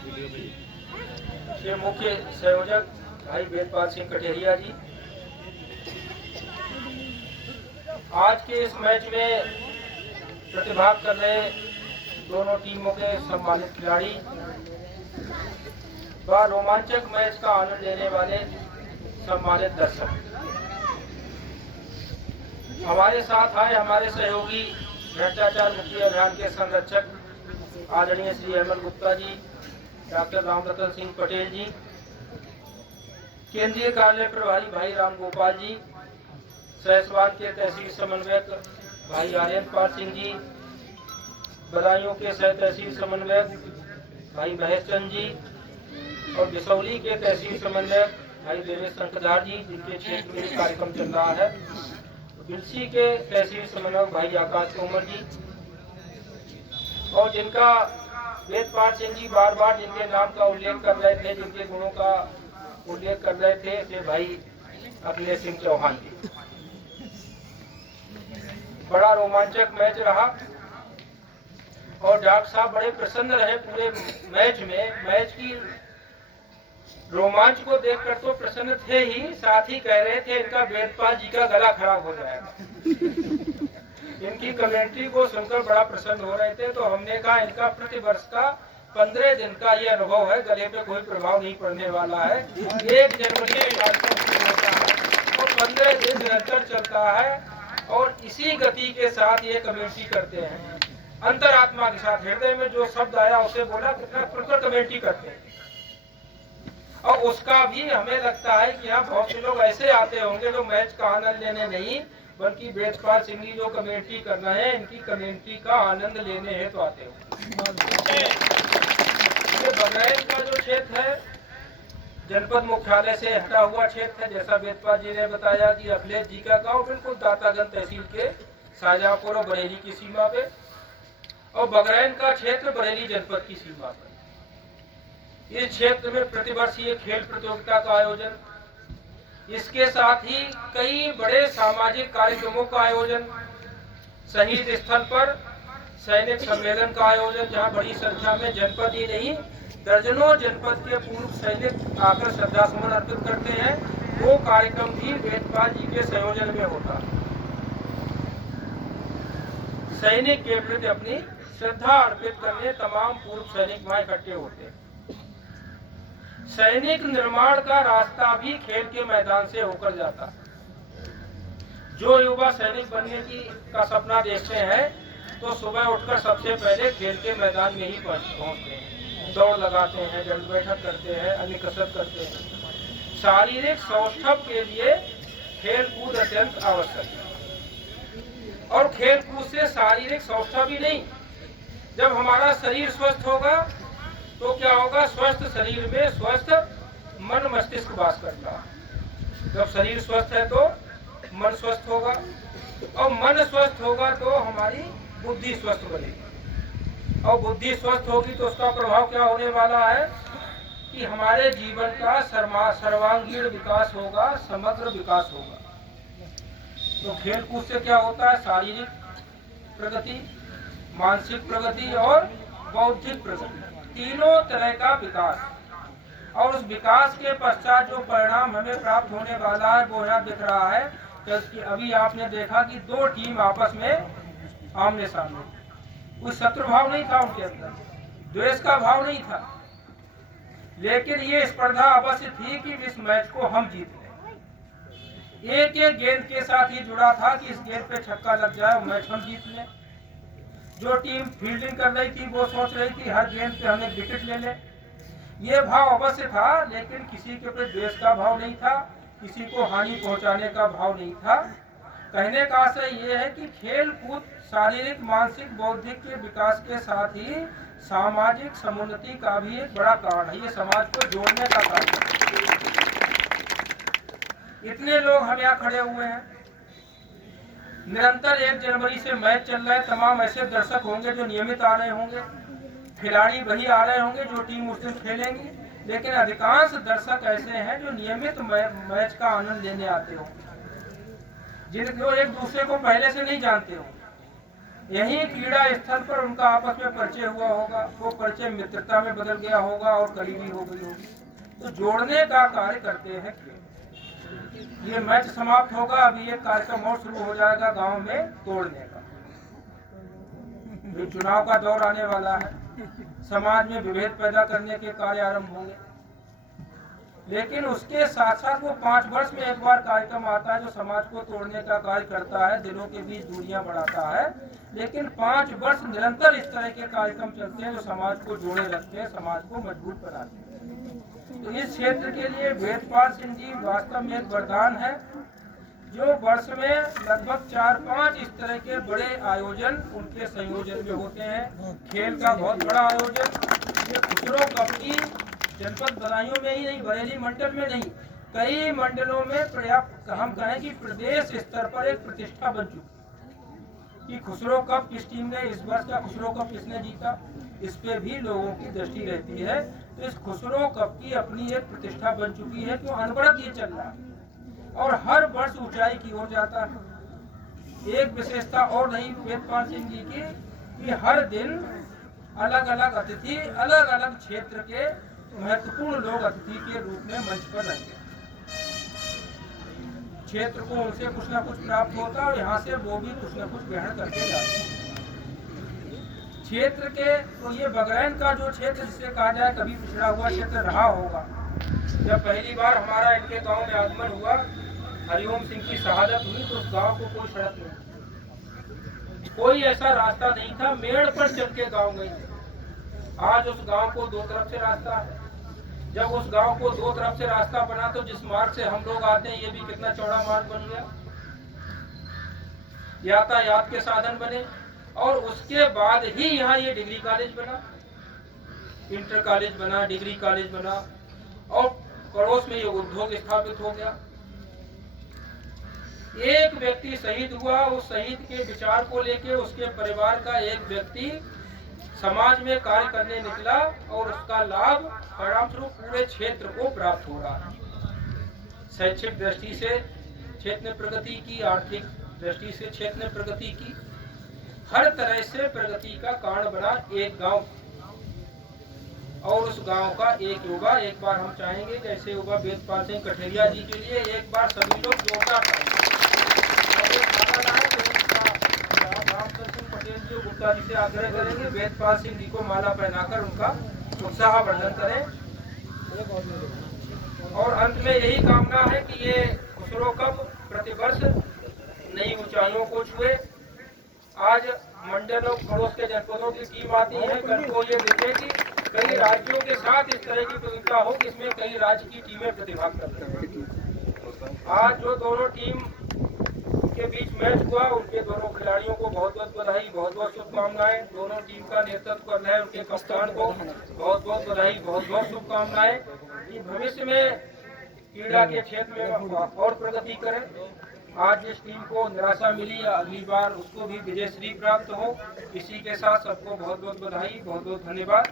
के मुख्य संयोजक भाई वेदपाल सिंह कटेरिया जी, आज के इस मैच में प्रतिभाग कर रहे दोनों टीमों के सम्मानित खिलाड़ी व रोमांचक मैच का आनंद लेने वाले सम्मानित दर्शक, हमारे साथ आए हमारे सहयोगी भ्रष्टाचार मुक्ति अभियान के संरक्षक आदरणीय श्री हेमंत गुप्ता जी, डॉक्टर रामरतन सिंह पटेल जी, केंद्रीय कार्यालय प्रभारी भाई राम गोपाल जी, सहसवान के तहसील समन्वयक भाई आर्यन पाल सिंह जी, बदायूं के सह तहसील समन्वयक भाई महेश चंद जी और बिसौली के तहसील समन्वयक भाई देवेश शंकरदार जी, जिनके क्षेत्र में कार्यक्रम चल रहा है, बिलसी के तहसील समन्वयक भाई आकाश तोमर जी, और जिनका वेदपाल सिंह जी बार बार जिनके नाम का उल्लेख कर रहे थे, जिनके गुणों का उल्लेख कर रहे थे, से भाई अखिलेश सिंह चौहान जी। बड़ा रोमांचक मैच रहा और डॉक्टर साहब बड़े प्रसन्न रहे पूरे मैच में। मैच की रोमांच को देखकर तो प्रसन्न थे ही, साथ ही कह रहे थे इनका वेदपाल जी का गला खराब हो जाएगा। इनकी कमेंट्री को सुनकर बड़ा प्रसन्न हो रहे थे। तो हमने कहा इनका प्रतिवर्ष का 15 दिन का ये अनुभव है, गले पे कोई प्रभाव नहीं पड़ने वाला है। 1 जनवरी में कार्यक्रम होता है और 15 दिन निरंतर चलता है और इसी गति के साथ ये कमेंट्री करते हैं। अंतरात्मा के साथ हृदय में जो शब्द आया उसे बोला, कितना खुलकर कमेंट्री करते हैं। और उसका भी हमें लगता है कि यहाँ बहुत से लोग ऐसे आते होंगे जो मैच का आनंद लेने नहीं, बल्कि वेदपाल सिंह जी जो कमेंट्री कर रहे हैं, इनकी कमेंट्री का आनंद लेने हैं तो आते होंगे। बगैर का जो क्षेत्र है जनपद मुख्यालय से हटा हुआ क्षेत्र है, जैसा वेदपाल जी ने बताया कि अखिलेश जी का गांव बिल्कुल दातागंज तहसील के शाहजहांपुर और बरेली की सीमा पे, और बगरैन का क्षेत्र बरेली जनपद की सीमा पर। इस क्षेत्र में प्रतिवर्ष ये खेल प्रतियोगिता का आयोजन, इसके साथ ही कई बड़े सामाजिक कार्यक्रमों का आयोजन, शहीद स्थल पर सैनिक सम्मेलन का आयोजन, जहां बड़ी संख्या में जनपद ही नहीं दर्जनों जनपद के पूर्व सैनिक आकर श्रद्धा सुमन अर्पित करते हैं। वो कार्यक्रम भी वेदपाल जी के संयोजन में होता है। सैनिक के प्रति अपनी श्रद्धा अर्पित करने तमाम पूर्व सैनिक वहां इकट्ठे होते हैं। सैनिक निर्माण का रास्ता भी खेल के मैदान से होकर जाता है। जो युवा सैनिक बनने का सपना देखते हैं तो सुबह उठकर सबसे पहले खेल के मैदान में ही पहुंचते हैं, दौड़ लगाते हैं, दंड बैठक करते हैं, अन्य कसरत करते हैं। शारीरिक सौष्ठव के लिए खेल कूद अत्यंत आवश्यक है। और खेल कूद से शारीरिक सौष्ठव ही नहीं, जब हमारा शरीर स्वस्थ होगा तो क्या होगा, स्वस्थ शरीर में स्वस्थ मन मस्तिष्क वास करता है। जब शरीर स्वस्थ है तो मन स्वस्थ होगा, और मन स्वस्थ होगा तो हमारी बुद्धि स्वस्थ बनेगी, और बुद्धि स्वस्थ होगी तो उसका प्रभाव क्या होने वाला है कि हमारे जीवन का सर्वांगीण विकास होगा, समग्र विकास होगा। तो खेल कूद से क्या होता है, शारीरिक प्रगति, मानसिक प्रगति और बौद्धिक प्रगति, तीनों तरह का विकास। और उस विकास के पश्चात जो परिणाम हमें प्राप्त होने वाला है वो यहाँ दिख रहा है कि अभी आपने देखा कि 2 टीम आपस में आमने सामने, कोई शत्रु भाव नहीं था उनके अंदर, द्वेष का भाव नहीं था, लेकिन ये स्पर्धा अवश्य थी कि इस मैच को हम जीत लें। एक एक गेंद के साथ ये जुड़ा था कि इस गेंद पे छक्का लग जाए और मैच हम जीत लें। जो टीम फील्डिंग कर रही थी वो सोच रही थी हर गेंद पे हमें विकेट ले ले। ये भाव अवश्य था, लेकिन किसी के ऊपर द्वेष का भाव नहीं था, किसी को हानि पहुंचाने का भाव नहीं था। कहने का आशय ये है कि खेल कूद शारीरिक, मानसिक, बौद्धिक के विकास के साथ ही सामाजिक समुन्नति का भी एक बड़ा कारण है। ये समाज को जोड़ने का कारण है। इतने लोग हम यहाँ खड़े हुए हैं, निरंतर 1 जनवरी से मैच चल रहा है। तमाम ऐसे दर्शक होंगे जो नियमित आ रहे होंगे, खिलाड़ी वही आ रहे होंगे जो टीम उस दिन खेलेंगी, लेकिन अधिकांश दर्शक ऐसे हैं जो नियमित मैच का आनंद लेने आते होंगे, जिनको एक दूसरे को पहले से नहीं जानते होंगे। यही क्रीड़ा स्थल पर उनका आपस में परिचय हुआ होगा, वो परिचय मित्रता में बदल गया होगा और करीबी हो गई होगी। तो जोड़ने का कार्य करते हैं खेल। ये मैच समाप्त होगा, अभी एक कार्यक्रम और शुरू हो जाएगा गांव में तोड़ने का। चुनाव का दौर आने वाला है, समाज में विभेद पैदा करने के कार्य आरंभ होंगे, लेकिन उसके साथ साथ वो 5 वर्ष में एक बार कार्यक्रम आता है जो समाज को तोड़ने का कार्य करता है, दिलों के बीच दूरियां बढ़ाता है। लेकिन 5 वर्ष निरंतर इस तरह के कार्यक्रम चलते हैं जो समाज को जोड़े रखते हैं, समाज को मजबूत बनाते हैं। तो इस क्षेत्र के लिए वेदपाल सिंह जी वास्तव में एक वरदान है, जो वर्ष में लगभग 4-5 इस तरह के बड़े आयोजन उनके संयोजन में होते हैं। खेल का बहुत बड़ा आयोजन ये खुसरो कप की जनपद बदायूं में ही नहीं, बरेली मंडल में नहीं, कई मंडलों में पर्याप्त, हम कहें कि प्रदेश स्तर पर एक प्रतिष्ठा बन चुकी कि खुसरो कप किस टीम ने, इस वर्ष का खुसरो कप किसने जीता, इस पे भी लोगों की दृष्टि रहती है। तो इस खुसरो कप की अपनी एक प्रतिष्ठा बन चुकी है, जो अनवरत ये चल रहा है और हर वर्ष ऊंचाई की ओर जाता है। एक विशेषता और रही वेदपाल सिंह जी की कि हर दिन अलग अलग अतिथि अलग अलग क्षेत्र के महत्वपूर्ण लोग अतिथि के रूप में मंच पर रहते हैं। क्षेत्र को उनसे कुछ न कुछ प्राप्त होता है और यहाँ से वो भी कुछ न कुछ ग्रहण करके जाते हैं। क्षेत्र के तो ये बगरैन का जो क्षेत्र जिसे कहा जाए कभी पिछड़ा हुआ क्षेत्र रहा होगा। जब पहली बार हमारा इनके गांव में आगमन हुआ, हरिओम सिंह की शहादत हुई, तो उस गांव को कोई सड़क नहीं, कोई ऐसा रास्ता नहीं था, मेड़ पर चल के गाँव गई। आज उस गांव को 2 तरफ से रास्ता है। जब उस गांव को 2 तरफ से रास्ता बना तो जिस मार्ग से हम लोग आते हैं ये भी कितना चौड़ा मार्ग बन गया, यातायात के साधन बने। और उसके बाद ही यहाँ ये डिग्री कॉलेज बना, इंटर कॉलेज बना, डिग्री कॉलेज बना और पड़ोस में ये उद्योग स्थापित हो गया। एक व्यक्ति शहीद हुआ, उस शहीद के विचार को लेके उसके परिवार का एक व्यक्ति समाज में कार्य करने निकला और उसका लाभ परिणाम स्वरूप पूरे क्षेत्र को प्राप्त हो रहा है। शैक्षिक दृष्टि से क्षेत्र ने प्रगति की, आर्थिक दृष्टि से क्षेत्र ने प्रगति की, हर तरह से प्रगति का कारण बना एक गांव और उस गांव का एक युवा। एक बार हम चाहेंगे जैसे युवा वेदपाल सिंह कठेरिया जी के लिए एक बार सभी लोग जोरदार पटेल जी गुप्ता जी से आग्रह करेंगे वेदपाल सिंह जी को माला पहनाकर उनका उत्साह वर्धन करें। और अंत में यही कामना है कि ये खुसरो कप प्रतिवर्ष नई ऊंचाइयों को छुए। आज मंडल और पड़ोस के जनपदों की टीम आती है, कल को ये देखे कि कई राज्यों के साथ इस तरह की प्रतियोगिता हो जिसमें कई राज्य की टीमें प्रतिभाग करते हैं। आज जो दोनों टीम के बीच मैच हुआ उनके दोनों खिलाड़ियों को बहुत बहुत बधाई, बहुत बहुत शुभकामनाएं। दोनों टीम का नेतृत्व कर रहे हैं उनके कप्तान को बहुत बहुत बधाई, बहुत बहुत शुभकामनाएं कि भविष्य में क्रीड़ा के क्षेत्र में और प्रगति करें। आज जिस टीम को निराशा मिली अगली बार उसको भी विजयश्री प्राप्त हो। इसी के साथ सबको बहुत बहुत बधाई, बहुत बहुत धन्यवाद।